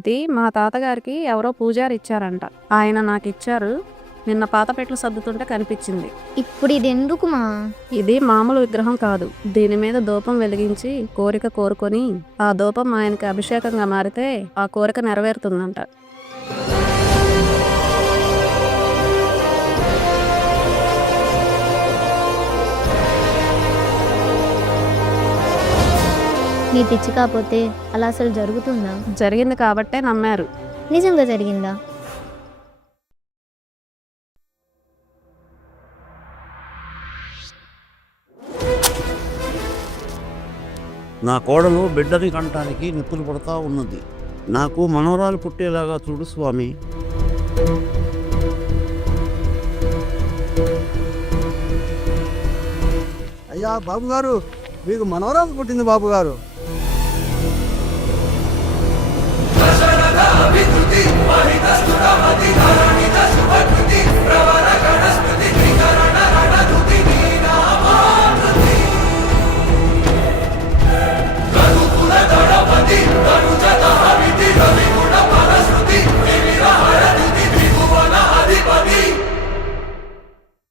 ఇది మా తాతగారికి ఎవరో పూజారి ఇచ్చారంట. ఆయన నాకిచ్చారు. నిన్న పాత పెట్లు సర్దుతుంటే కనిపించింది. ఇప్పుడు ఇది ఎందుకుమా? ఇది మామూలు విగ్రహం కాదు. దీని మీద ధూపం వెలిగించి కోరిక కోరుకొని ఆ ధూపం ఆయనకి అభిషేకంగా మారితే ఆ కోరిక నెరవేరుతుందంట. నీ పిచ్చి కాకపోతే అలా అసలు జరుగుతుందా? జరిగింది కాబట్టే నమ్మారు. నిజంగా జరిగిందా? నా కోడలు బిడ్డని కంటానికి నిప్పులు పడతా ఉన్నది. నాకు మనవరాలు పుట్టేలాగా చూడు స్వామి. అయ్యా బాబు గారు, మీకు మనవరాలు పుట్టింది బాబు గారు. దశరథ విధృతి పరితస్తుత